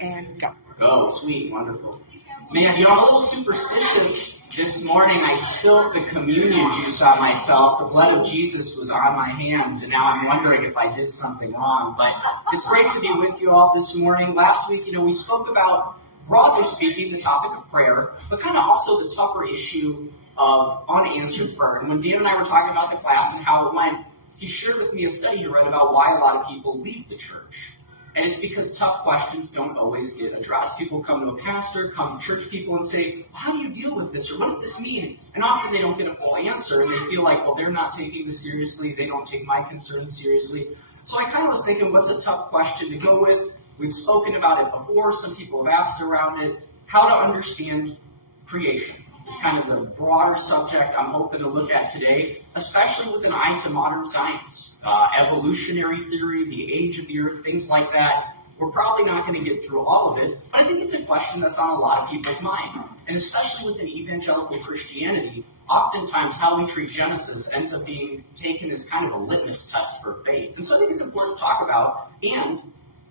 And go. Oh, sweet, wonderful. Man, I'm a little superstitious this morning. I spilled the communion juice on myself. The blood of Jesus was on my hands, and now I'm wondering if I did something wrong. But it's great to be with you all this morning. Last week, we spoke about, broadly speaking, the topic of prayer, but kind of also the tougher issue of unanswered prayer. And when Dan and I were talking about the class and how it went, he shared with me a study he read about why a lot of people leave the church. And it's because tough questions don't always get addressed. People come to a pastor, come to church people and say, how do you deal with this? Or what does this mean? And often they don't get a full answer, and they feel like, well, they're not taking this seriously. They don't take my concerns seriously. So I kind of was thinking, what's a tough question to go with? We've spoken about it before. Some people have asked around it. How to understand creation. It's kind of the broader subject I'm hoping to look at today, especially with an eye to modern science, evolutionary theory, the age of the earth, things like that. We're probably not going to get through all of it, but I think it's a question that's on a lot of people's mind. And especially within evangelical Christianity, oftentimes how we treat Genesis ends up being taken as kind of a litmus test for faith. And so I think it's important to talk about, and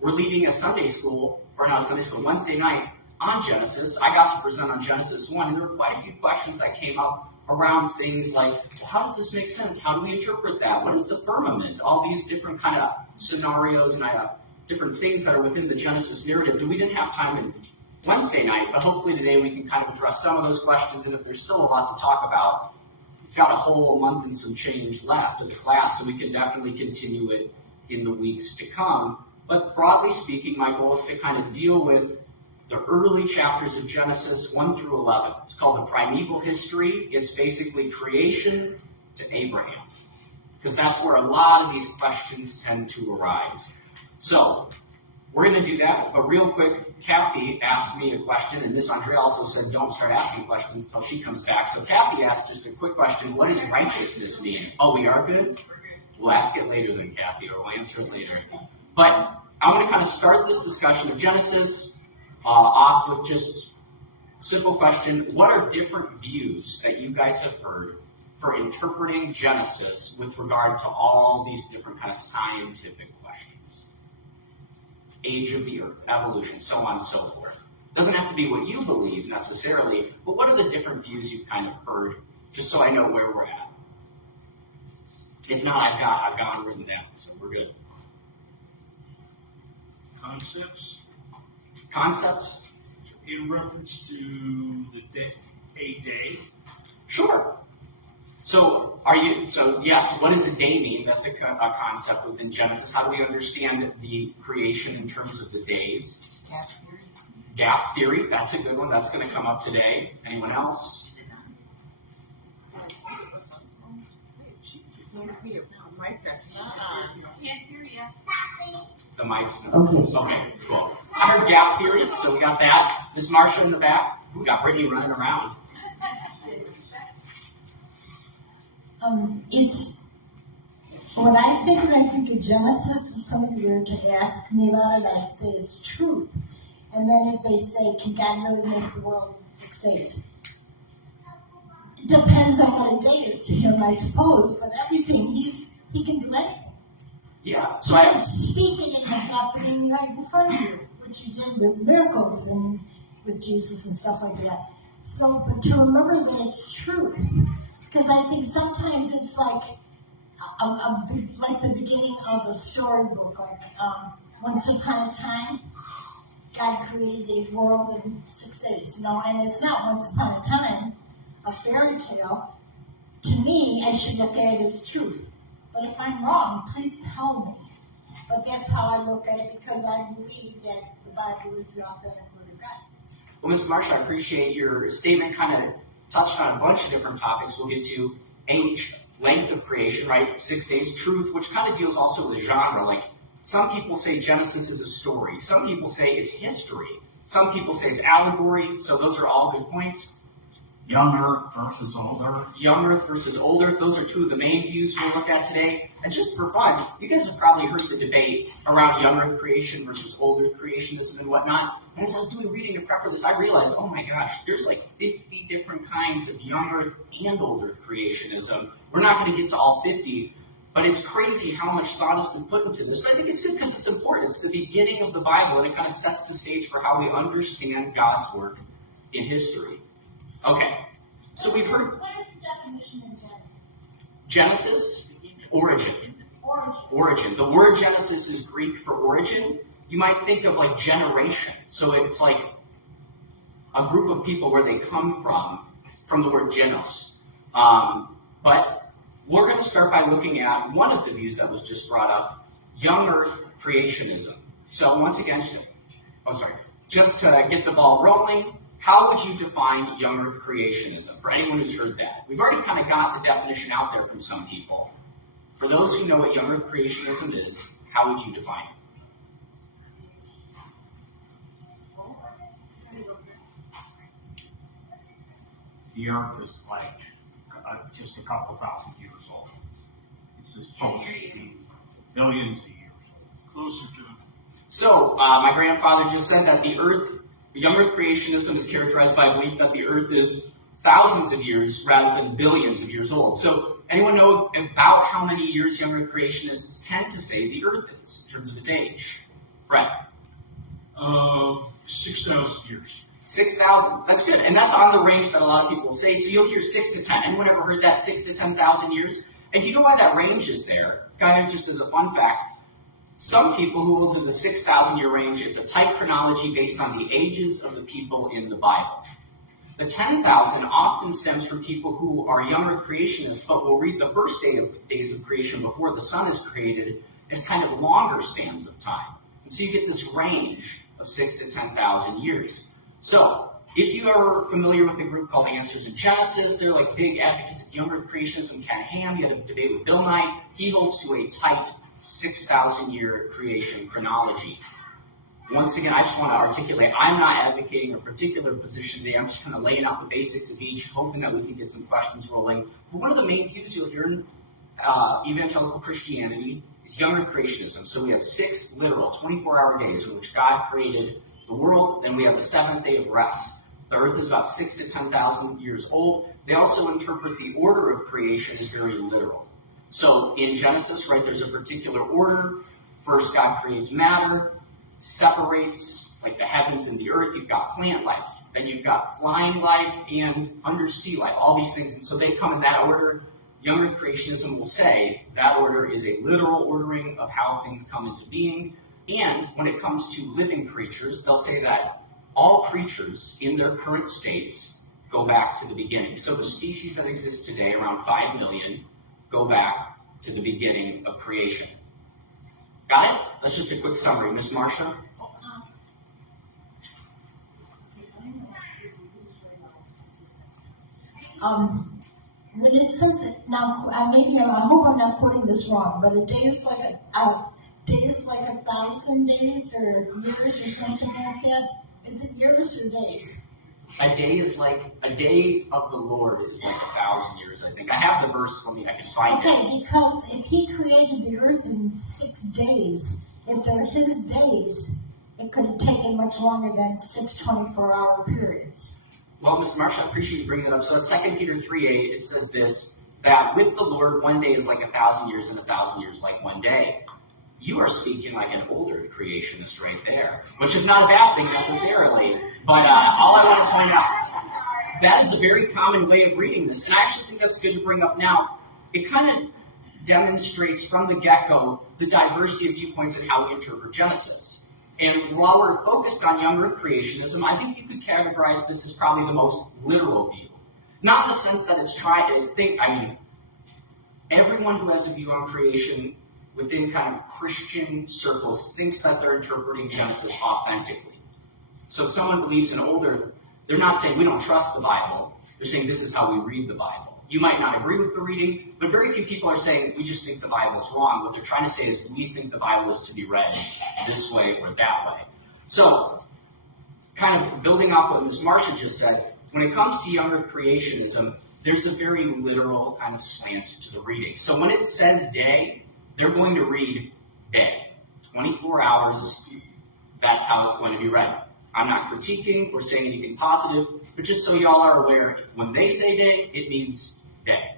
we're leading a Sunday school, or not a Sunday school, Wednesday night, on Genesis. I got to present on Genesis 1, and there were quite a few questions that came up around things like, how does this make sense? How do we interpret that? What is the firmament? All these different kind of scenarios and different things that are within the Genesis narrative that we didn't have time in Wednesday night, but hopefully today we can kind of address some of those questions, and if there's still a lot to talk about, we've got a whole month and some change left of the class, so we can definitely continue it in the weeks to come. But broadly speaking, my goal is to kind of deal with the early chapters of Genesis 1 through 11. It's called the primeval history. It's basically creation to Abraham, because that's where a lot of these questions tend to arise. So we're going to do that, but real quick, Kathy asked me a question, and Miss Andrea also said don't start asking questions until she comes back. So Kathy asked just a quick question: what does righteousness mean? Oh, we are good? We'll ask it later then, Kathy, or we'll answer it later. But I want to kind of start this discussion of Genesis off with just a simple question. What are different views that you guys have heard for interpreting Genesis with regard to all these different kind of scientific questions? Age of the earth, evolution, so on and so forth. Doesn't have to be what you believe necessarily, but what are the different views you've kind of heard, just so I know where we're at? If not, I've got them written down, so we're good. Concepts? In reference to a day? Sure. So yes, what does a day mean? That's a concept within Genesis. How do we understand the creation in terms of the days? Gap theory, that's a good one. That's going to come up today. Anyone else? The mic's not. Okay, cool. I heard gap theory, so we got that. Miss Marsha in the back. We got Brittany running around. It's when I think of Genesis, if somebody were to ask me about it, I'd say it's truth. And then if they say, can God really make the world in 6 days? It depends on what a day is to him, I suppose. But everything, he can do anything. Yeah. So I'm speaking and happening right in front of you, which he did with miracles and with Jesus and stuff like that. So, but to remember that it's truth, because I think sometimes it's like the beginning of a storybook, like Once Upon a Time, God created the world in 6 days, and it's not Once Upon a Time, a fairy tale. To me, I should look at it as truth. But if I'm wrong, please tell me. But that's how I look at it, because I believe that the Bible is the authentic word of God. Well, Ms. Marsha, I appreciate your statement. Kind of touched on a bunch of different topics. We'll get to age, length of creation, right? 6 days, truth, which kind of deals also with genre. Like, some people say Genesis is a story. Some people say it's history. Some people say it's allegory. So those are all good points. Young Earth versus Old Earth. Young Earth versus Old Earth. Those are two of the main views we'll look at today. And just for fun, you guys have probably heard the debate around Young Earth creation versus Old Earth creationism and whatnot. And as I was doing reading to prep for this, I realized, oh my gosh, there's like 50 different kinds of Young Earth and Old Earth creationism. We're not going to get to all 50. But it's crazy how much thought has been put into this. But I think it's good because it's important. It's the beginning of the Bible, and it kind of sets the stage for how we understand God's work in history. Okay, so we've heard... What is the definition in Genesis? Genesis, origin. Origin. The word Genesis is Greek for origin. You might think of like generation. So it's like a group of people where they come from the word genos. But we're going to start by looking at one of the views that was just brought up, young earth creationism. So once again, just to get the ball rolling, how would you define young earth creationism for anyone who's heard that? We've already kind of got the definition out there from some people. For those who know what young earth creationism is, how would you define it? The earth is like just a couple thousand years old. It's supposed to be billions of years. Closer to it. So, my grandfather just said that young earth creationism is characterized by a belief that the earth is thousands of years rather than billions of years old. So, anyone know about how many years young earth creationists tend to say the earth is in terms of its age? Fred? 6,000 years. 6,000. That's good. And that's on the range that a lot of people will say. So you'll hear 6 to 10. Anyone ever heard that 6 to 10,000 years? And you know why that range is there? Kind of just as a fun fact. Some people who will do the 6,000 year range, it's a type chronology based on the ages of the people in the Bible. The 10,000 often stems from people who are young earth creationists, but will read the first days of creation before the sun is created as kind of longer spans of time. And so you get this range of 6 to 10,000 years. So, if you are familiar with a group called Answers in Genesis, they're like big advocates of young earth creationism. Ken Ham, you had a debate with Bill Nye. He holds to a tight 6,000 year creation chronology. Once again, I just want to articulate, I'm not advocating a particular position today. I'm just kind of laying out the basics of each, hoping that we can get some questions rolling. But one of the main views you'll hear in evangelical Christianity is young earth creationism. So we have 6 literal 24-hour days in which God created the world, then we have the 7th day of rest. The earth is about 6 to 10,000 years old. They also interpret the order of creation as very literal. So in Genesis, right, there's a particular order. First, God creates matter, separates like the heavens and the earth. You've got plant life. Then you've got flying life and undersea life, all these things. And so they come in that order. Young earth creationism will say that order is a literal ordering of how things come into being. And when it comes to living creatures, they'll say that all creatures in their current states go back to the beginning. So the species that exist today, around 5 million, go back to the beginning of creation. Got it? That's just a quick summary. Miss Marcia? When it says, now, maybe I hope I'm not quoting this wrong, but a day is like a 1,000 days or years or something like that. Is it years or days? A day of the Lord is like 1,000 years, I think. I have the verse, I can find it. Okay, because if he created the earth in 6 days, if they're his days, it could have taken much longer than 6 24-hour periods. Well, Mr. Marshall, I appreciate you bringing that up. So at 2 Peter 3:8, it says this, that with the Lord, 1 day is like 1,000 years, and 1,000 years like 1 day. You are speaking like an old earth creationist right there, which is not a bad thing necessarily. But all I want to point out, that is a very common way of reading this. And I actually think that's good to bring up now. It kind of demonstrates from the get-go the diversity of viewpoints and how we interpret Genesis. And while we're focused on young earth creationism, I think you could categorize this as probably the most literal view. Not in the sense that it's trying to think, everyone who has a view on creation within kind of Christian circles thinks that they're interpreting Genesis authentically. So if someone believes in old earth, they're not saying we don't trust the Bible. They're saying this is how we read the Bible. You might not agree with the reading, but very few people are saying we just think the Bible is wrong. What they're trying to say is we think the Bible is to be read this way or that way. So, kind of building off what Ms. Marcia just said, when it comes to young earth creationism, there's a very literal kind of slant to the reading. So when it says day, they're going to read day. 24 hours, that's how it's going to be read. I'm not critiquing or saying anything positive, but just so y'all are aware, when they say day, it means day.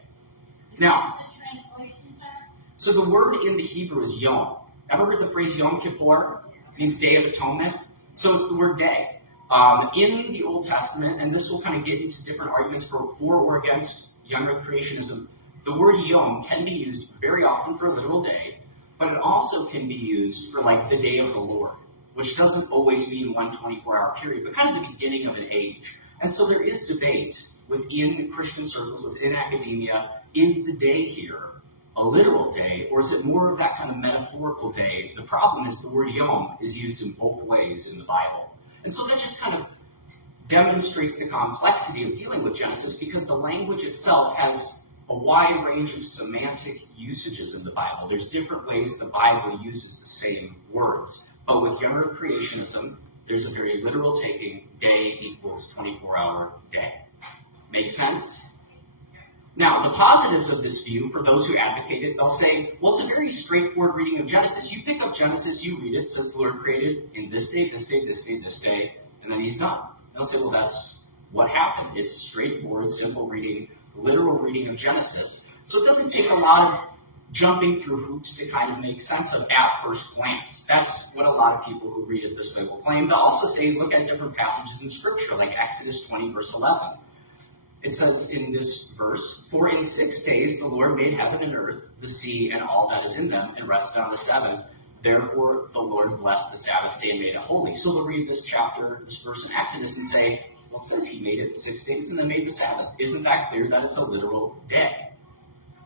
Now, So the word in the Hebrew is Yom. Ever heard the phrase Yom Kippur? It means Day of Atonement. So it's the word day. In the Old Testament, and this will kind of get into different arguments for or against young earth creationism, the word Yom can be used very often for a literal day, but it also can be used for like the day of the Lord, which doesn't always mean one 24-hour period, but kind of the beginning of an age. And so there is debate within Christian circles, within academia, is the day here a literal day, or is it more of that kind of metaphorical day? The problem is the word Yom is used in both ways in the Bible. And so that just kind of demonstrates the complexity of dealing with Genesis, because the language itself has a wide range of semantic usages in the Bible. There's different ways the Bible uses the same words. But with young earth creationism, there's a very literal taking, day equals 24-hour day. Make sense? Now, the positives of this view, for those who advocate it, they'll say, well, it's a very straightforward reading of Genesis. You pick up Genesis, you read it, it says the Lord created in this day, this day, this day, this day, and then he's done. They'll say, well, that's what happened. It's straightforward, simple reading, literal reading of Genesis. So it doesn't take a lot of jumping through hoops to kind of make sense of at first glance. That's what a lot of people who read it this way will claim. They'll also say, look at different passages in Scripture, like Exodus 20, verse 11. It says in this verse, for in 6 days the Lord made heaven and earth, the sea, and all that is in them, and rested on the seventh. Therefore the Lord blessed the Sabbath day and made it holy. So they'll read this chapter, this verse in Exodus, and say, well, it says he made it in 6 days and then made the Sabbath. Isn't that clear that it's a literal day?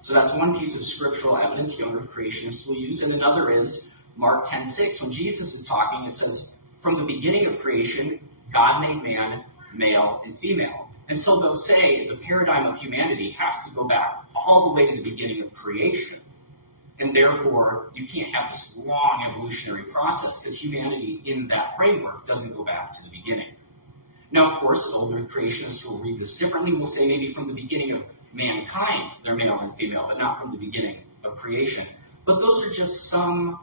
So that's one piece of scriptural evidence young earth creationists will use. And another is Mark 10:6. When Jesus is talking, it says, from the beginning of creation, God made man, male and female. And so they'll say the paradigm of humanity has to go back all the way to the beginning of creation. And therefore, you can't have this long evolutionary process, because humanity in that framework doesn't go back to the beginning. Now, of course, older creationists will read this differently. We'll say maybe from the beginning of mankind, they're male and female, but not from the beginning of creation. But those are just some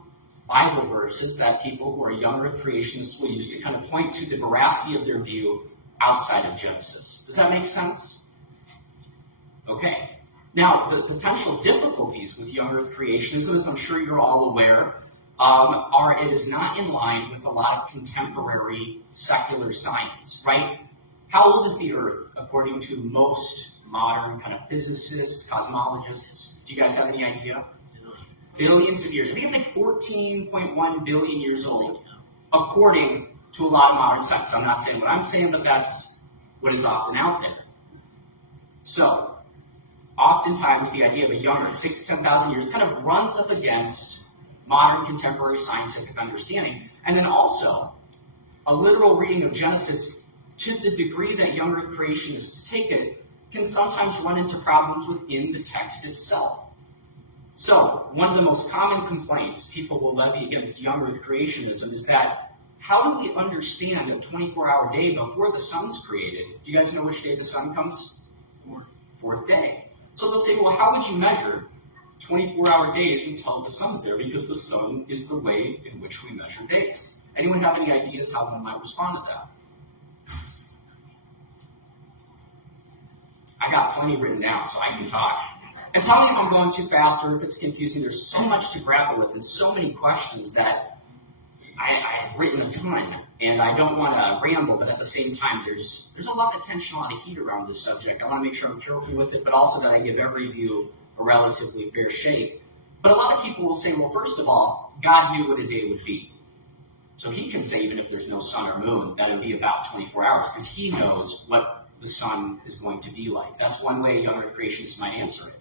Bible verses that people who are young earth creationists will use to kind of point to the veracity of their view outside of Genesis. Does that make sense? Okay. Now, the potential difficulties with young earth creationism, as I'm sure you're all aware, are it is not in line with a lot of contemporary secular science, right? How old is the Earth, according to most modern kind of physicists, cosmologists? Do you guys have any idea? Billions of years. I think it's like 14.1 billion years old, according to a lot of modern science. I'm not saying what I'm saying, but that's what is often out there. So, oftentimes the idea of a young Earth, 6,000 to 10,000 years, kind of runs up against modern contemporary scientific understanding. And then also, a literal reading of Genesis, to the degree that young earth creationists take it, can sometimes run into problems within the text itself. So, one of the most common complaints people will levy against young earth creationism is that, how do we understand a 24-hour day before the sun's created? Do you guys know which day the sun comes? Fourth day. So they'll say, well, how would you measure 24-hour days until the sun's there? Because the sun is the way in which we measure days. Anyone have any ideas how one might respond to that? I got plenty written down, so I can talk. And tell me if I'm going too fast or if it's confusing. There's so much to grapple with and so many questions that I have written a ton, and I don't want to ramble, but at the same time, there's a lot of tension, a lot of heat around this subject. I want to make sure I'm careful with it, but also that I give every view a relatively fair shake. But a lot of people will say, well, first of all, God knew what a day would be. So he can say, even if there's no sun or moon, that it would be about 24 hours, because he knows what the sun is going to be like. That's one way young earth creationists might answer it.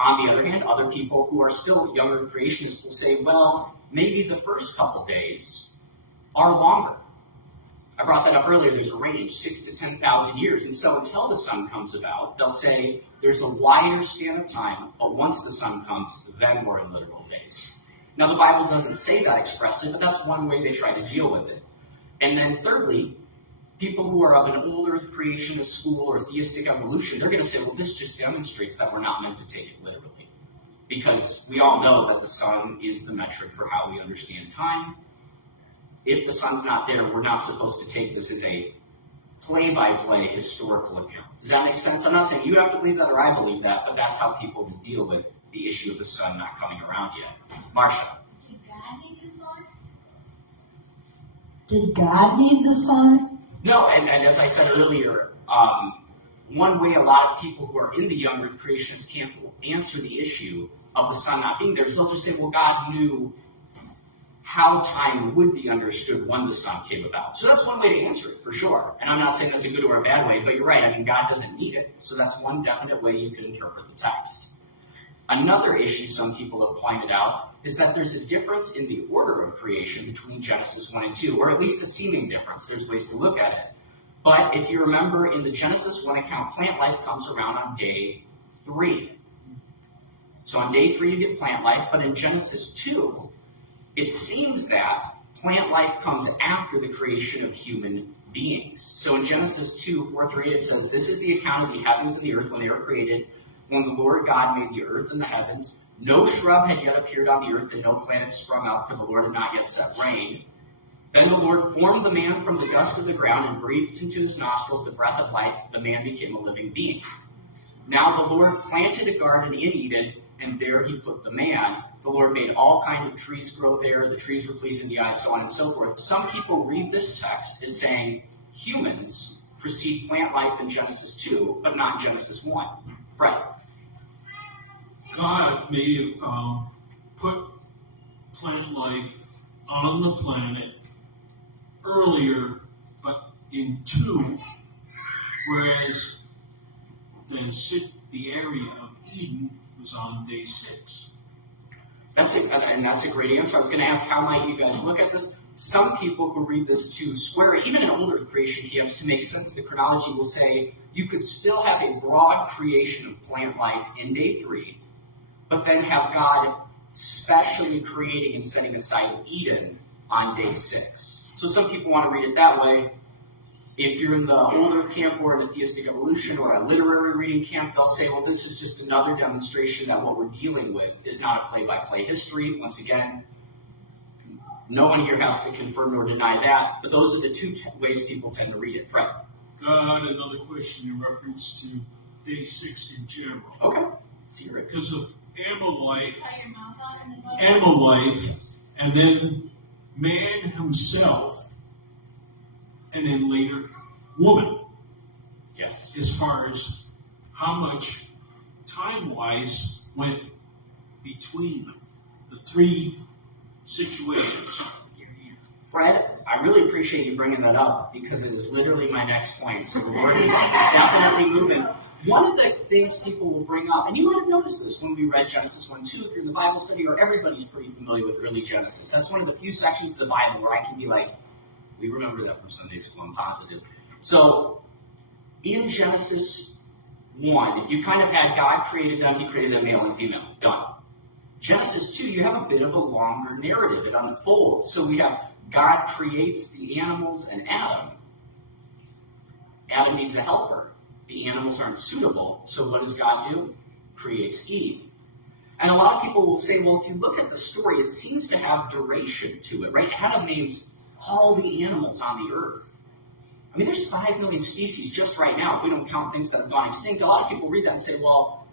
On the other hand, other people who are still young earth creationists will say, well, maybe the first couple days are longer. I brought that up earlier. There's a range, 6,000 to 10,000 years. And so until the sun comes about, they'll say there's a wider span of time, but once the sun comes, then we're in literal days. Now, the Bible doesn't say that expressly, but that's one way they try to deal with it. And then thirdly, people who are of an old earth creationist school or theistic evolution, they're going to say, well, this just demonstrates that we're not meant to take it literally. Because we all know that the sun is the metric for how we understand time. If the sun's not there, we're not supposed to take this as a play-by-play historical account. Does that make sense? I'm not saying you have to believe that or I believe that, but that's how people deal with the issue of the sun not coming around yet. Marsha. Did God need the sun? Did God need the sun? No, and as I said earlier, one way a lot of people who are in the young earth creationist camp will answer the issue of the sun not being there is they'll just say, well, God knew how time would be understood when the sun came about. So that's one way to answer it, for sure. And I'm not saying that's a good or a bad way, but you're right. I mean, God doesn't need it. So that's one definite way you can interpret the text. Another issue some people have pointed out is that there's a difference in the order of creation between Genesis 1 and 2, or at least a seeming difference. There's ways to look at it. But if you remember, in the Genesis 1 account, plant life comes around on day 3. So on day 3 you get plant life, but in Genesis 2, it seems that plant life comes after the creation of human beings. So in Genesis 2, 4-8, it says, "This is the account of the heavens and the earth when they were created, when the Lord God made the earth and the heavens. No shrub had yet appeared on the earth, and no plant had sprung out, for the Lord had not yet set rain. Then the Lord formed the man from the dust of the ground and breathed into his nostrils the breath of life. The man became a living being. Now the Lord planted a garden in Eden, and there he put the man. The Lord made all kinds of trees grow there. The trees were pleasing the eye, so on and so forth." Some people read this text as saying humans precede plant life in Genesis 2, but not in Genesis 1. Fred. God may have put plant life on the planet earlier, but in 2, whereas the area of Eden was on day 6. That's a great answer. I was going to ask, how might you guys look at this? Some people who read this to square it, even in older creation camps, to make sense of the chronology, will say you could still have a broad creation of plant life in day 3, but then have God specially creating and setting aside Eden on day 6. So some people want to read it that way. If you're in the older camp or in a theistic evolution or a literary reading camp, they'll say, well, this is just another demonstration that what we're dealing with is not a play-by-play history. Once again, no one here has to confirm or deny that, but those are the two ways people tend to read it. Fred. God, another question in reference to day 6 in general. Okay, let's hear it. Because of animal life, Cut your mouth out and then man himself, and then later woman. Yes. As far as how much time-wise went between them, the 3 situations. Fred, I really appreciate you bringing that up because it was literally my next point. So the word is definitely moving. One of the things people will bring up, and you might have noticed this when we read Genesis 1, 2, if you're in the Bible study, or everybody's pretty familiar with early Genesis. That's one of the few sections of the Bible where I can be like, we remember that from Sunday school, I'm positive. So, in Genesis 1, you kind of had God created them, he created a male and female. Done. Genesis 2, you have a bit of a longer narrative. It unfolds. So we have God creates the animals and Adam. Adam needs a helper. The animals aren't suitable, so what does God do? Creates Eve. And a lot of people will say, well, if you look at the story, it seems to have duration to it, right? Adam names all the animals on the earth. I mean, there's 5 million species just right now, if we don't count things that have gone extinct. A lot of people read that and say, well,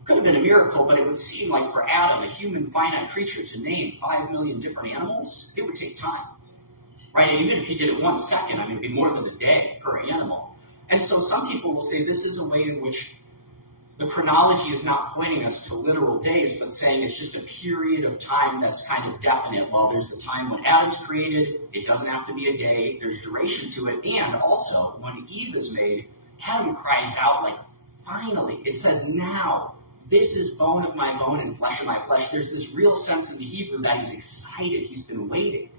it could have been a miracle, but it would seem like for Adam, a human finite creature, to name 5 million different animals, it would take time. Right? And even if he did it 1 second, I mean, it'd be more than a day per animal. And so some people will say this is a way in which the chronology is not pointing us to literal days, but saying it's just a period of time that's kind of definite. While there's the time when Adam's created, it doesn't have to be a day, there's duration to it. And also, when Eve is made, Adam cries out like, finally. It says, now, this is bone of my bone and flesh of my flesh. There's this real sense in the Hebrew that he's excited, he's been waiting.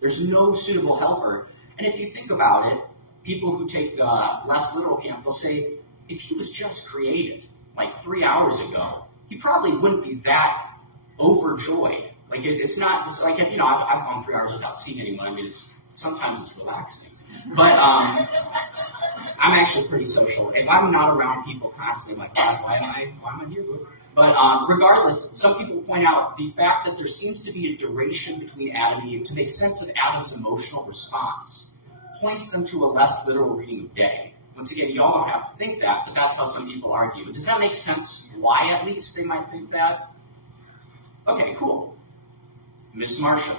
There's no suitable helper. And if you think about it, people who take the less literal camp will say, if he was just created like 3 hours ago, he probably wouldn't be that overjoyed. Like it's not. It's like if I've gone 3 hours without seeing anyone. I mean, sometimes it's relaxing, but I'm actually pretty social. If I'm not around people constantly, like why am I here? But regardless, some people point out the fact that there seems to be a duration between Adam and Eve to make sense of Adam's emotional response points them to a less literal reading of day. Once again, y'all don't have to think that, but that's how some people argue. Does that make sense why, at least, they might think that? Okay, cool. Miss Marshall.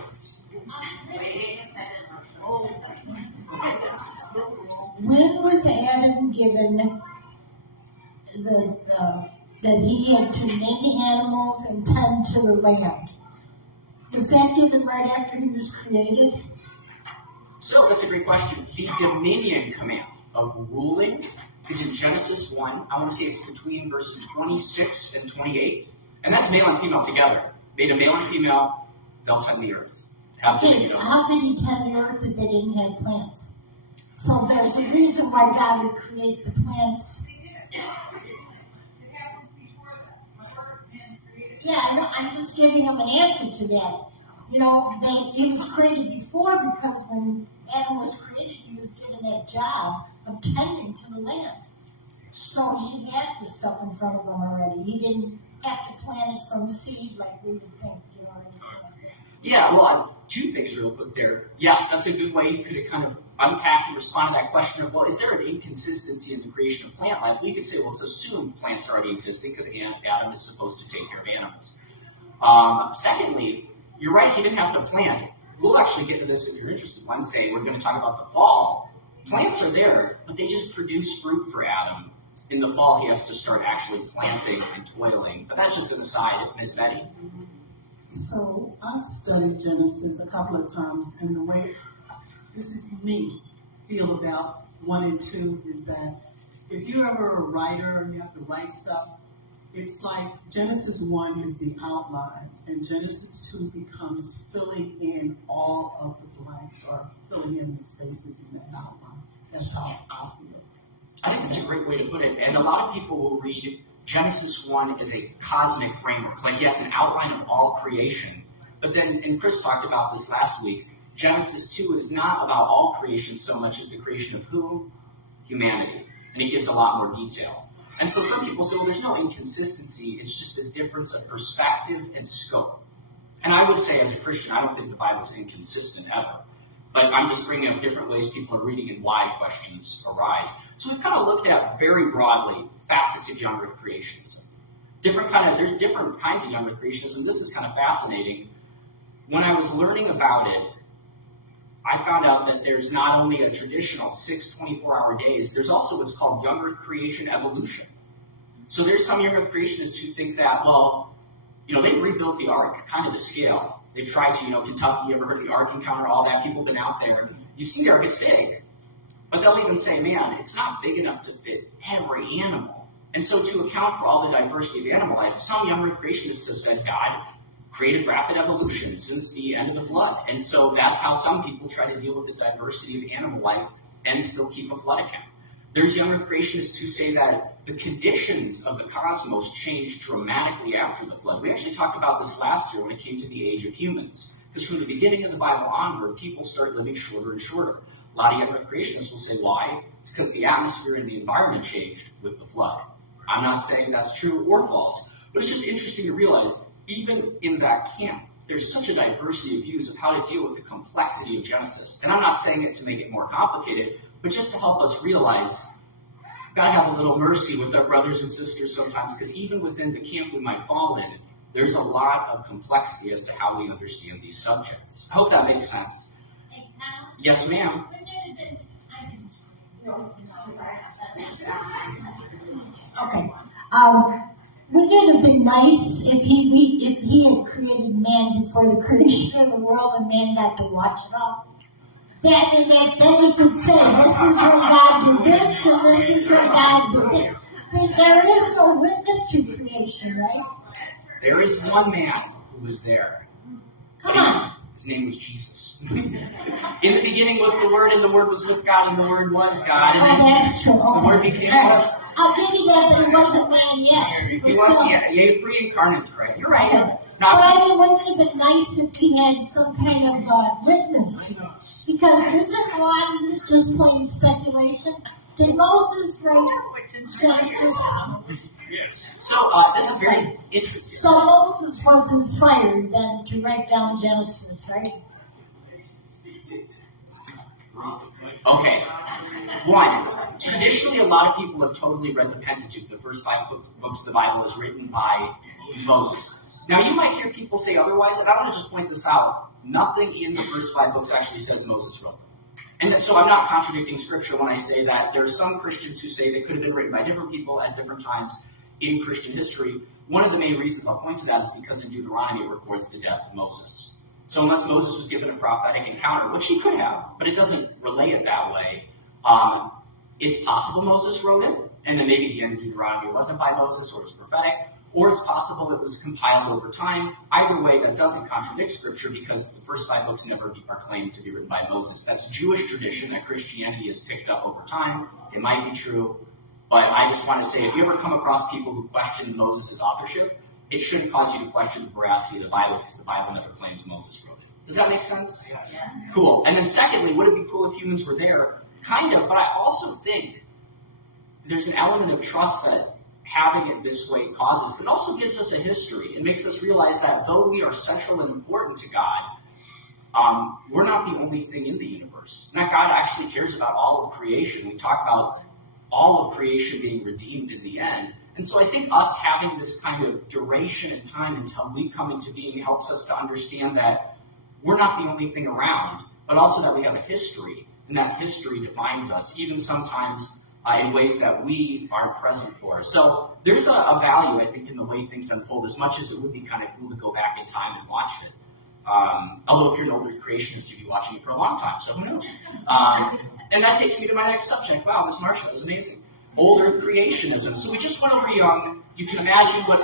When was Adam given that he had to name the animals and tend to the land? Was that given right after he was created? So that's a great question. The dominion command of ruling is in Genesis 1. I want to say it's between verses 26 and 28. And that's male and female together. Made a male and female, they'll tend the earth. Okay, how could he tend the earth if they didn't have plants? So there's a reason why God would create the plants. Yeah, I'm just giving him an answer to that. You know, he was created before because when Adam was created, he was given that job of tending to the land. So he had the stuff in front of him already. He didn't have to plant it from seed like we would think, you know. Yeah, well, two things real quick there. Yes, that's a good way you could kind of unpack and respond to that question of, well, is there an inconsistency in the creation of plant life? We could say, well, let's assume plants already existed because Adam is supposed to take care of animals. Secondly, you're right, he didn't have to plant. We'll actually get to this if you're interested. Wednesday, we're going to talk about the fall. Plants are there, but they just produce fruit for Adam. In the fall, he has to start actually planting and toiling. But that's just an aside, Miss Betty. So I've studied Genesis a couple of times, and the way this is me feel about 1 and 2 is that if you're ever a writer and you have to write stuff, it's like Genesis 1 is the outline, and Genesis 2 becomes filling in all of the blanks or filling in the spaces in that outline. That's how I feel. I think that's a great way to put it. And a lot of people will read Genesis 1 as a cosmic framework. Like, yes, an outline of all creation. But then, and Chris talked about this last week, Genesis 2 is not about all creation so much as the creation of who? Humanity. And it gives a lot more detail. And so some people say, well, there's no inconsistency. It's just a difference of perspective and scope. And I would say, as a Christian, I don't think the Bible is inconsistent ever. But I'm just bringing up different ways people are reading and why questions arise. So we've kind of looked at very broadly facets of young earth creationism. There's different kinds of young earth creationism. This is kind of fascinating. When I was learning about it, I found out that there's not only a traditional 6 24-hour days, there's also what's called young earth creation evolution. So there's some young earth creationists who think that, well, they've rebuilt the ark kind of to scale. They've tried to, Kentucky, you ever heard of the Ark Encounter, all that, people have been out there. You see the ark, it's big. But they'll even say, man, it's not big enough to fit every animal. And so to account for all the diversity of animal life, some young earth creationists have said God created rapid evolution since the end of the flood. And so that's how some people try to deal with the diversity of animal life and still keep a flood account. There's young earth creationists who say that the conditions of the cosmos changed dramatically after the flood. We actually talked about this last year when it came to the age of humans. Because from the beginning of the Bible onward, people start living shorter and shorter. A lot of young earth creationists will say, why? It's because the atmosphere and the environment changed with the flood. I'm not saying that's true or false, but it's just interesting to realize, even in that camp, there's such a diversity of views of how to deal with the complexity of Genesis. And I'm not saying it to make it more complicated, but just to help us realize, gotta have a little mercy with our brothers and sisters sometimes, because even within the camp we might fall in, there's a lot of complexity as to how we understand these subjects. I hope that makes sense. Yes, ma'am. Okay. Wouldn't it have been nice if he had created man before the creation of the world and man got to watch it all? Then he could say, this is when God did this, and this is when God did that. But there is no witness to creation, right? There is one man who was there. Come on. His name was Jesus. In the beginning was the Word, and the Word was with God, and the Word was God. And then that's true. Okay. The Word became flesh. I'll give you that, but he wasn't man yet. He was yet. He pre-incarnate, right? You're right. Okay. But wouldn't it have been nice if he had some kind of witness to it? Because isn't a lot of this just plain speculation? Did Moses write Genesis? So this is very. So Moses was inspired then to write down Genesis, right? Okay. One, Traditionally, a lot of people have totally read the Pentateuch, the first 5 books of the Bible is written by Moses. Now, you might hear people say otherwise, and I want to just point this out. Nothing in the first 5 books actually says Moses wrote them. And so I'm not contradicting Scripture when I say that there are some Christians who say they could have been written by different people at different times in Christian history. One of the main reasons I'll point to that is because in Deuteronomy it records the death of Moses. So unless Moses was given a prophetic encounter, which he could have, but it doesn't relay it that way, it's possible Moses wrote it, and then maybe the end of Deuteronomy wasn't by Moses or it was prophetic, or it's possible it was compiled over time. Either way, that doesn't contradict Scripture because the first 5 books never are claimed to be written by Moses. That's Jewish tradition that Christianity has picked up over time. It might be true, but I just want to say, if you ever come across people who question Moses' authorship, it shouldn't cause you to question the veracity of the Bible because the Bible never claims Moses wrote it. Does that make sense? Yes. Cool. And then secondly, would it be cool if humans were there? Kind of, but I also think there's an element of trust that having it this way causes, but it also gives us a history. It makes us realize that though we are central and important to God, we're not the only thing in the universe. And that God actually cares about all of creation. We talk about all of creation being redeemed in the end. And so I think us having this kind of duration in time until we come into being helps us to understand that we're not the only thing around, but also that we have a history, and that history defines us, even sometimes in ways that we are present for. So there's a value, I think, in the way things unfold, as much as it would be kind of cool to go back in time and watch it. Although if you're an older creationist, you'd be watching it for a long time, so who knows? And that takes me to my next subject. Wow, Miss Marshall, that was amazing. Old Earth creationism. So we just went over young. You can imagine what...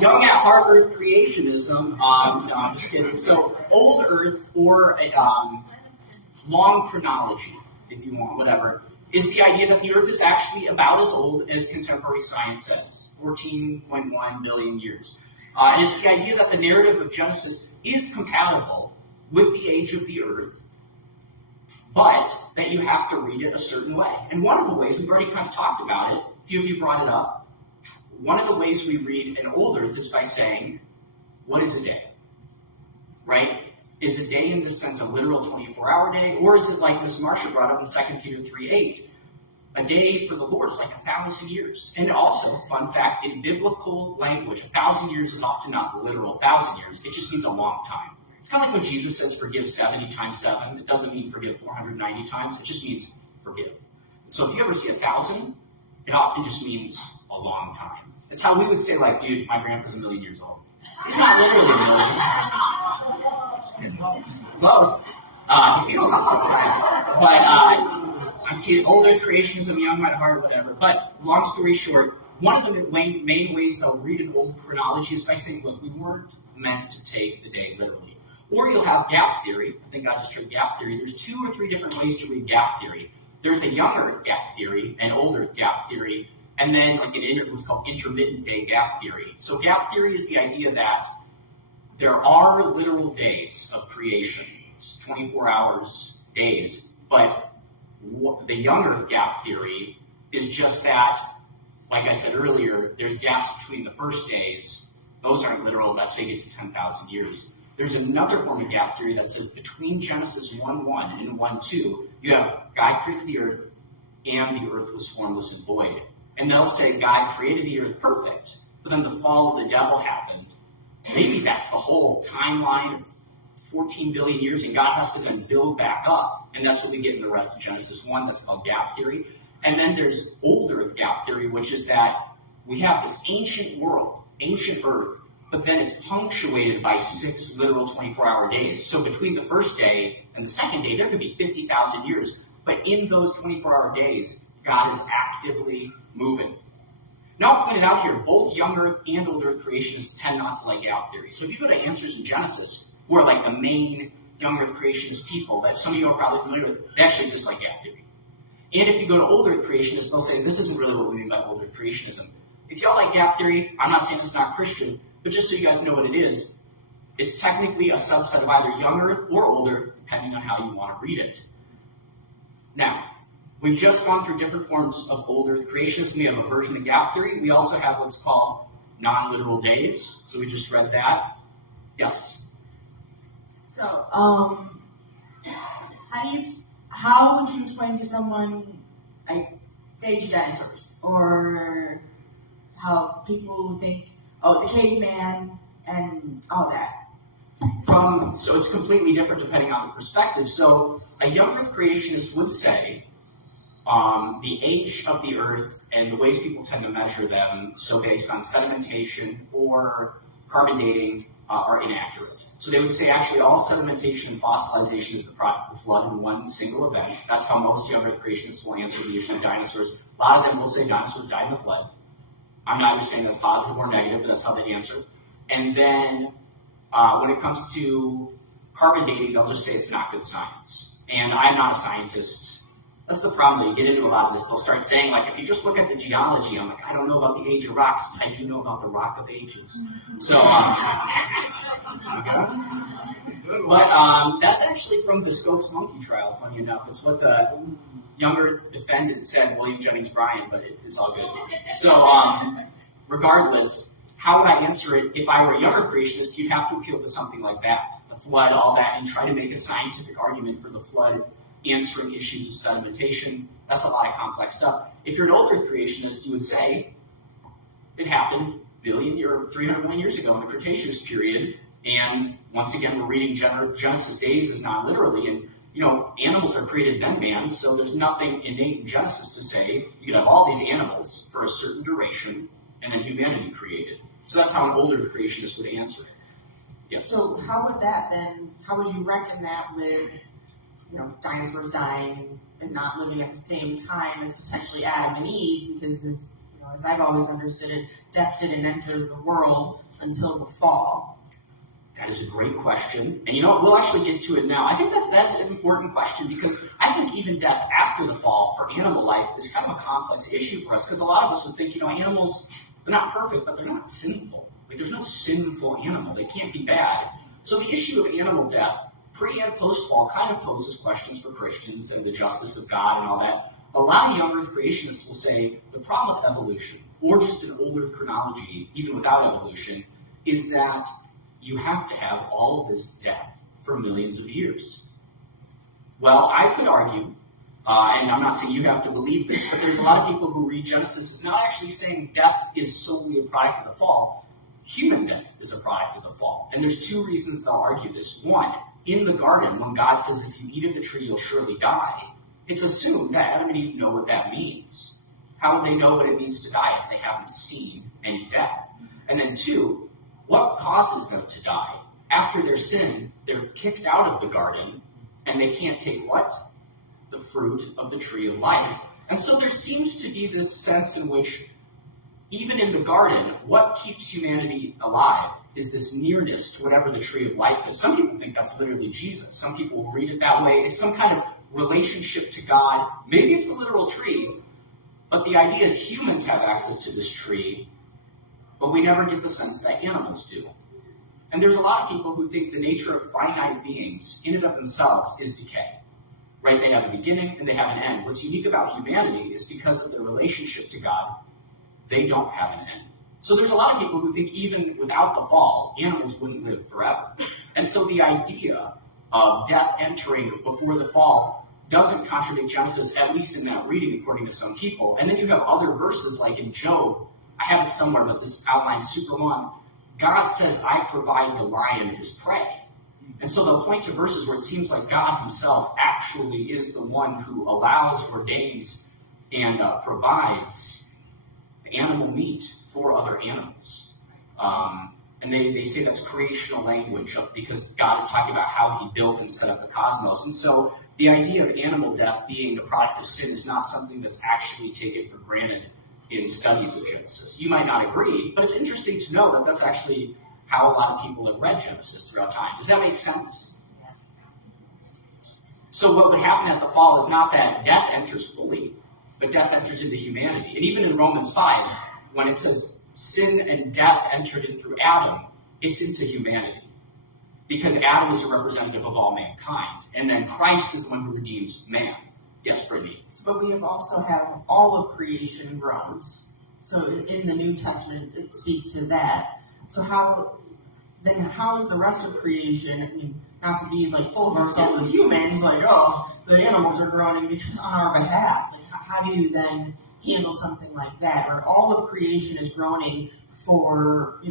Young at heart Earth creationism. No, I'm just kidding. So old Earth, or long chronology, if you want, whatever, is the idea that the Earth is actually about as old as contemporary science says, 14.1 billion years. And it's the idea that the narrative of Genesis is compatible with the age of the Earth, but that you have to read it a certain way. And one of the ways, we've already kind of talked about it, a few of you brought it up, one of the ways we read an old Earth is by saying, what is a day? Right? Is a day in the sense a literal 24-hour day, or is it like Ms. Marsha brought up in 2 Peter 3:8? A day for the Lord is like 1,000 years. And also, fun fact, in biblical language, 1,000 years is often not literal 1,000 years. It just means a long time. It's kind of like when Jesus says forgive 70 times 7. It doesn't mean forgive 490 times. It just means forgive. So if you ever see 1,000, it often just means a long time. It's how we would say, like, dude, my grandpa's 1,000,000 years old. He's not literally a million. Close. He feels it sometimes. But I'm teasing older creationism, young at heart, whatever. But long story short, one of the main ways they'll read an old chronology is by saying, look, we weren't meant to take the day literally. Or you'll have gap theory. I think I just heard gap theory. There's 2 or 3 different ways to read gap theory. There's a young Earth gap theory, an old Earth gap theory, and then like what's called intermittent day gap theory. So gap theory is the idea that there are literal days of creation, it's 24 hours, days, but the young Earth gap theory is just that, like I said earlier, there's gaps between the first days. Those aren't literal, that's how you get to 10,000 years. There's another form of gap theory that says between Genesis 1:1 and 1:2, you have God created the earth, and the earth was formless and void. And they'll say God created the earth perfect, but then the fall of the devil happened. Maybe that's the whole timeline of 14 billion years, and God has to then build back up. And that's what we get in the rest of Genesis 1. That's called gap theory. And then there's old Earth gap theory, which is that we have this ancient world, ancient Earth, but then it's punctuated by 6 literal 24-hour days. So between the first day and the second day, there could be 50,000 years. But in those 24-hour days, God is actively moving. Now, I'll point it out here, both young Earth and old Earth creationists tend not to like gap theory. So if you go to Answers in Genesis, who are like the main young Earth creationist people that some of you are probably familiar with, they actually just like gap theory. And if you go to old Earth creationists, they'll say, this isn't really what we mean by old Earth creationism. If y'all like gap theory, I'm not saying it's not Christian, but just so you guys know what it is, it's technically a subset of either young Earth or old Earth, depending on how you want to read it. Now, we've just gone through different forms of old Earth creationism. We have a version of gap theory. We also have what's called non-literal days. So we just read that. Yes? So, how how would you explain to someone like the age of dinosaurs, or how people think, oh, the caveman and all that? So it's completely different depending on the perspective. So a young Earth creationist would say the age of the Earth and the ways people tend to measure them, so based on sedimentation or carbon dating, are inaccurate. So they would say actually all sedimentation and fossilization is the product of the flood in one single event. That's how most young Earth creationists will answer the issue of dinosaurs. A lot of them will say dinosaurs died in the flood. I'm not just saying that's positive or negative, but that's how they answer. And then when it comes to carbon dating, they'll just say it's not good science. And I'm not a scientist. That's the problem, that you get into a lot of this. They'll start saying, like, if you just look at the geology, I'm like, I don't know about the age of rocks, but I do know about the rock of ages. So, but that's actually from the Scopes monkey trial, funny enough. It's what the young Earth defendant said, William Jennings Bryan, but it's all good. So, regardless, how would I answer it if I were a young Earth creationist? You'd have to appeal to something like that, the flood, all that, and try to make a scientific argument for the flood, answering issues of sedimentation. That's a lot of complex stuff. If you're an old Earth creationist, you would say it happened 300 million years ago in the Cretaceous period, and once again, we're reading Genesis days as not literally, and animals are created then, man, so there's nothing innate in Genesis to say you could have all these animals for a certain duration, and then humanity created. So that's how an old Earth creationist would answer it. Yes? So how would you reckon that with dinosaurs dying and not living at the same time as potentially Adam and Eve, because as I've always understood it, death didn't enter the world until the fall. That is a great question. And we'll actually get to it now. I think that's an important question, because I think even death after the fall for animal life is kind of a complex issue for us, because a lot of us would think, animals, they're not perfect, but they're not sinful. Like, there's no sinful animal. They can't be bad. So the issue of animal death, pre- and post-fall, kind of poses questions for Christians and the justice of God and all that. A lot of young Earth creationists will say the problem with evolution, or just an old Earth chronology, even without evolution, is that you have to have all of this death for millions of years. Well, I could argue, and I'm not saying you have to believe this, but there's a lot of people who read Genesis as not actually saying death is solely a product of the fall. Human death is a product of the fall. And there's two reasons they'll argue this. One, in the garden, when God says, if you eat of the tree, you'll surely die, it's assumed that Adam and Eve know what that means. How would they know what it means to die if they haven't seen any death? And then two, what causes them to die? After their sin, they're kicked out of the garden, and they can't take what? The fruit of the tree of life. And so there seems to be this sense in which, even in the garden, what keeps humanity alive is this nearness to whatever the tree of life is. Some people think that's literally Jesus. Some people will read it that way. It's some kind of relationship to God. Maybe it's a literal tree, but the idea is humans have access to this tree, but we never get the sense that animals do. And there's a lot of people who think the nature of finite beings, in and of themselves, is decay. Right? They have a beginning and they have an end. What's unique about humanity is because of their relationship to God, they don't have an end. So there's a lot of people who think even without the fall, animals wouldn't live forever. And so the idea of death entering before the fall doesn't contradict Genesis, at least in that reading, according to some people. And then you have other verses, like in Job. I have it somewhere, but this outline's super long. God says, I provide the lion his prey. And so they'll point to verses where it seems like God himself actually is the one who allows, ordains, and provides animal meat for other animals. And they say that's creational language, because God is talking about how he built and set up the cosmos. And so the idea of animal death being the product of sin is not something that's actually taken for granted in studies of Genesis. You might not agree, but it's interesting to know that that's actually how a lot of people have read Genesis throughout time. Does that make sense? So what would happen at the fall is not that death enters fully, but death enters into humanity. And even in Romans 5, when it says sin and death entered in through Adam, it's into humanity. Because Adam is a representative of all mankind, and then Christ is the one who redeems man. Yes, Brittany. But we have also have all of creation groans. So in the New Testament, it speaks to that. So how is the rest of creation? I mean, not to be like full of ourselves as humans, like, oh, the animals are groaning because on our behalf. Like, how do you then handle something like that? Or all of creation is groaning for, the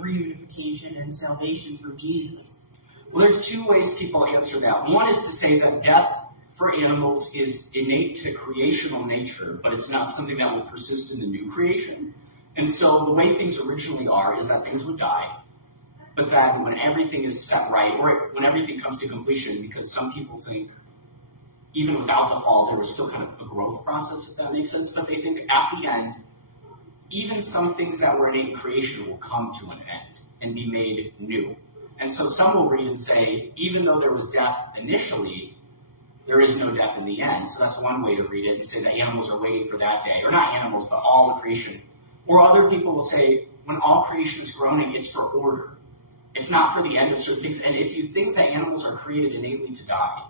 reunification and salvation through Jesus. Well, there's two ways people answer that. One is to say that death for animals is innate to creational nature, but it's not something that will persist in the new creation. And so the way things originally are is that things would die, but then when everything is set right, or when everything comes to completion, because some people think even without the fall, there was still kind of a growth process, if that makes sense, but they think at the end, even some things that were innate in creation will come to an end and be made new. And so some will read and say, even though there was death initially, there is no death in the end. So that's one way to read it and say that animals are waiting for that day. Or not animals, but all of creation. Or other people will say, when all creation is groaning, it's for order. It's not for the end of certain things. And if you think that animals are created innately to die,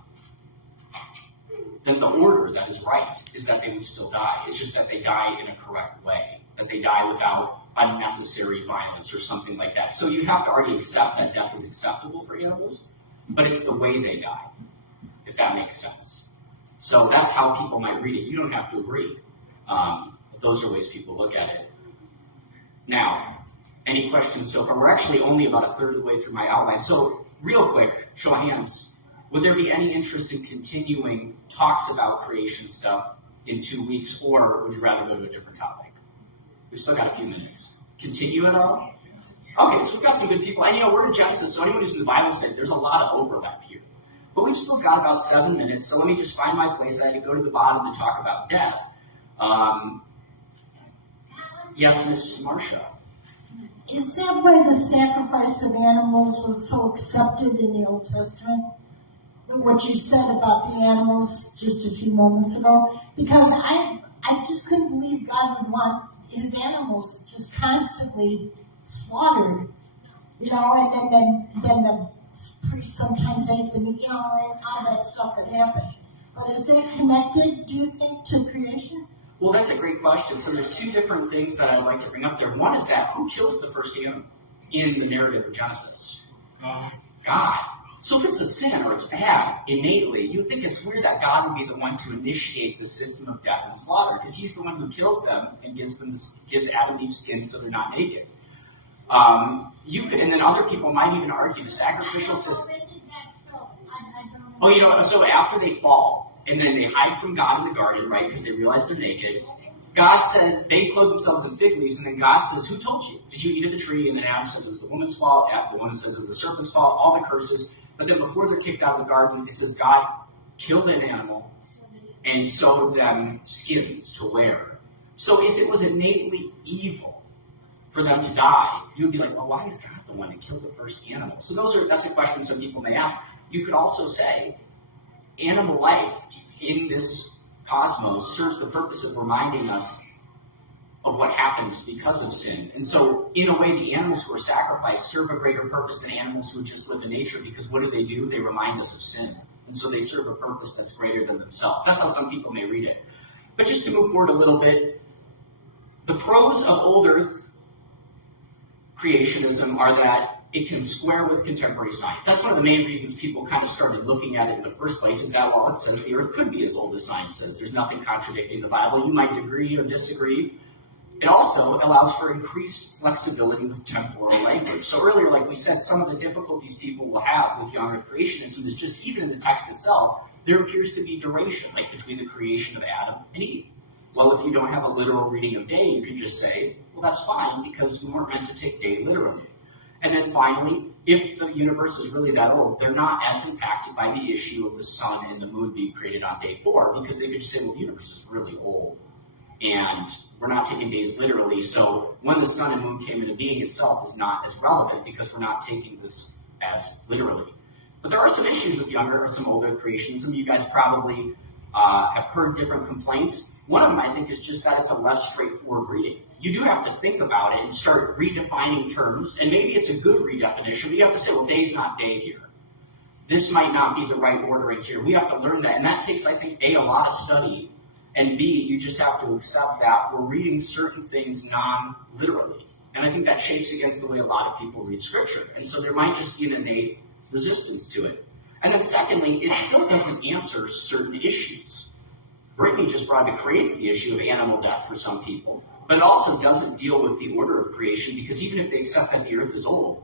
then the order that is right is that they would still die. It's just that they die in a correct way. That they die without unnecessary violence or something like that. So you have to already accept that death is acceptable for animals, but it's the way they die, if that makes sense. So that's how people might read it. You don't have to agree. But those are ways people look at it. Now, any questions so far? We're actually only about a third of the way through my outline. So real quick, show of hands, would there be any interest in continuing talks about creation stuff in 2 weeks, or would you rather go to a different topic? We've still got a few minutes. Continue at all? Okay, so we've got some good people. And we're in Genesis, so anyone who's in the Bible study, there's a lot of overlap here. But we've still got about 7 minutes, so let me just find my place. I had to go to the bottom and talk about death. Yes, Miss Marcia. Is that why the sacrifice of animals was so accepted in the Old Testament? What you said about the animals just a few moments ago? Because I just couldn't believe God would want his animals just constantly slaughtered, and then the priests sometimes ate them, and all that stuff that happened. But is it connected, do you think, to creation? Well, that's a great question. So there's two different things that I'd like to bring up there. One is that who kills the first animal in the narrative of Genesis? God. So if it's a sin or it's bad innately, you'd think it's weird that God would be the one to initiate the system of death and slaughter, because he's the one who kills them and gives Adam and Eve skin so they're not naked. And then other people might even argue the sacrificial system. So after they fall, and then they hide from God in the garden, right, because they realize they're naked, God says, they clothe themselves in fig leaves, and then God says, who told you? Did you eat of the tree? And then Adam says it was the woman's fault. The woman says it was the serpent's fault, all the curses. But then before they're kicked out of the garden, it says God killed an animal and sewed them skins to wear. So if it was innately evil for them to die, you'd be like, well, why is God the one to kill the first animal? So that's a question some people may ask. You could also say, animal life in this cosmos serves the purpose of reminding us of what happens because of sin. And so, in a way, the animals who are sacrificed serve a greater purpose than animals who just live in nature, because what do? They remind us of sin. And so they serve a purpose that's greater than themselves. That's how some people may read it. But just to move forward a little bit, the pros of old earth creationism are that it can square with contemporary science. That's one of the main reasons people kind of started looking at it in the first place, is that, well, it says the earth could be as old as science says. There's nothing contradicting the Bible. You might agree or disagree. It also allows for increased flexibility with temporal language. So earlier, like we said, some of the difficulties people will have with young earth creationism is just, even in the text itself, there appears to be duration, like between the creation of Adam and Eve. Well, if you don't have a literal reading of day, you can just say, well, that's fine, because we weren't meant to take day literally. And then finally, if the universe is really that old, they're not as impacted by the issue of the sun and the moon being created on day 4, because they could just say, well, the universe is really old, and we're not taking days literally, so when the sun and moon came into being itself is not as relevant, because we're not taking this as literally. But there are some issues with younger or some older creation. Some of you guys probably have heard different complaints. One of them, I think, is just that it's a less straightforward reading. You do have to think about it and start redefining terms, and maybe it's a good redefinition, but you have to say, well, day's not day here. This might not be the right ordering here. We have to learn that, and that takes, I think, A, a lot of study, and B, you just have to accept that we're reading certain things non-literally. And I think that shapes against the way a lot of people read Scripture. And so there might just be an innate resistance to it. And then secondly, it still doesn't answer certain issues. Brittany just brought up, it creates the issue of animal death for some people, but it also doesn't deal with the order of creation, because even if they accept that the earth is old,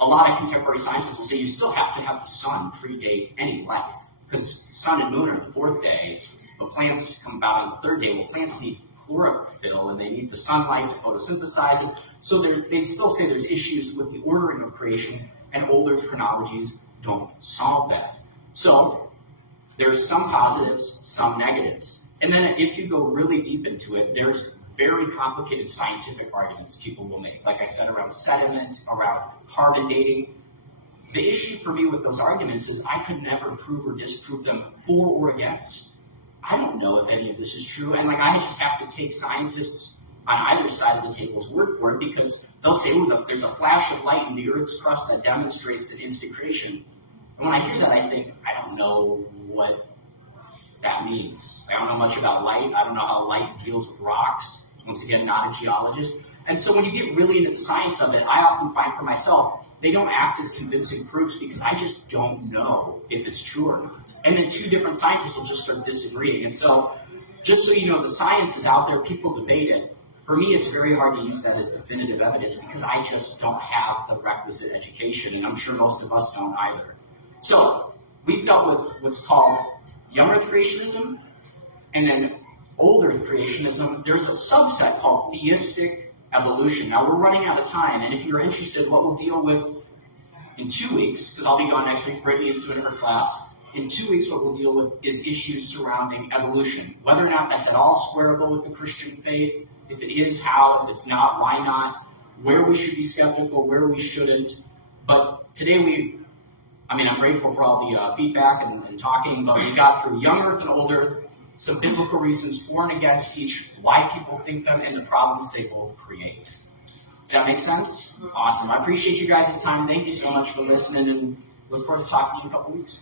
a lot of contemporary scientists will say you still have to have the sun predate any life, because sun and moon are the fourth day, but plants come about on the third day. Well, plants need chlorophyll, and they need the sunlight to photosynthesize it. So they still say there's issues with the ordering of creation, and old earth chronologies don't solve that. So there's some positives, some negatives. And then if you go really deep into it, there's very complicated scientific arguments people will make. Like I said, around sediment, around carbon dating. The issue for me with those arguments is I could never prove or disprove them for or against. I don't know if any of this is true, and I just have to take scientists on either side of the table's word for it, because they'll say, oh, there's a flash of light in the Earth's crust that demonstrates an instant creation. And when I hear that, I think, I don't know what that means. I don't know much about light. I don't know how light deals with rocks. Once again, not a geologist. And so when you get really into the science of it, I often find for myself, they don't act as convincing proofs because I just don't know if it's true or not. And then two different scientists will just start disagreeing. And so, just so you know, the science is out there, people debate it. For me, it's very hard to use that as definitive evidence because I just don't have the requisite education, and I'm sure most of us don't either. So, we've dealt with what's called young earth creationism, and then old earth creationism. There's a subset called theistic evolution. Now, we're running out of time, and if you're interested, what we'll deal with in 2 weeks, because I'll be gone next week, Brittany is doing her class. In 2 weeks, what we'll deal with is issues surrounding evolution. Whether or not that's at all squareable with the Christian faith, if it is, how, if it's not, why not, where we should be skeptical, where we shouldn't. But today I'm grateful for all the feedback and talking, but we got through young earth and old earth, some biblical reasons for and against each, why people think them, and the problems they both create. Does that make sense? Awesome. I appreciate you guys' time. Thank you so much for listening, and look forward to talking to you in a couple weeks.